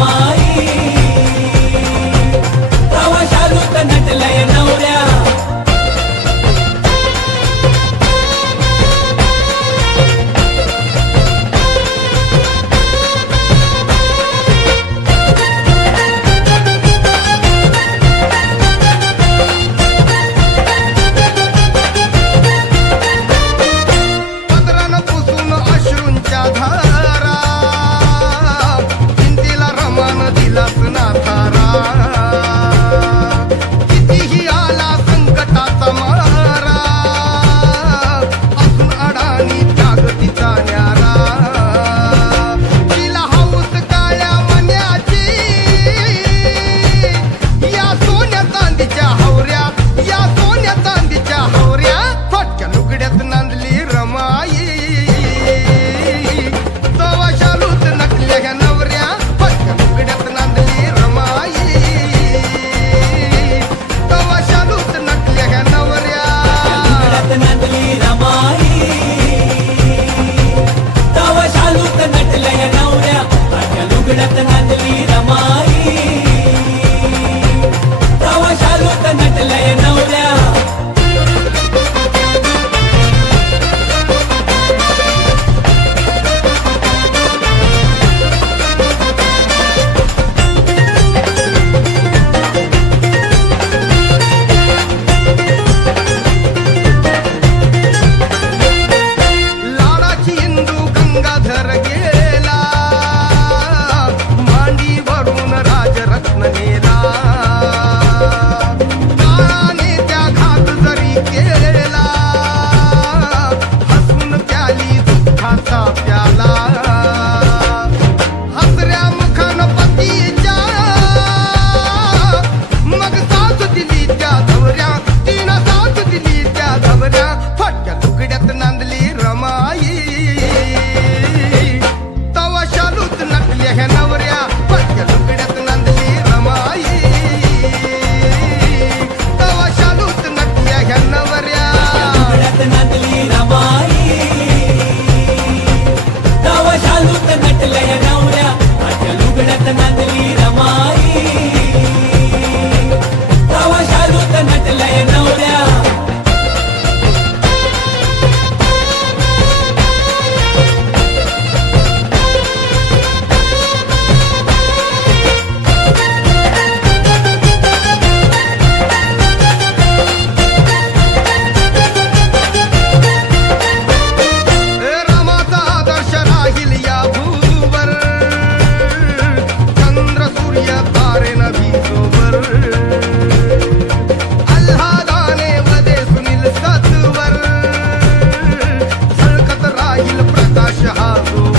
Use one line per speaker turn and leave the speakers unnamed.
மாய
আশহাদু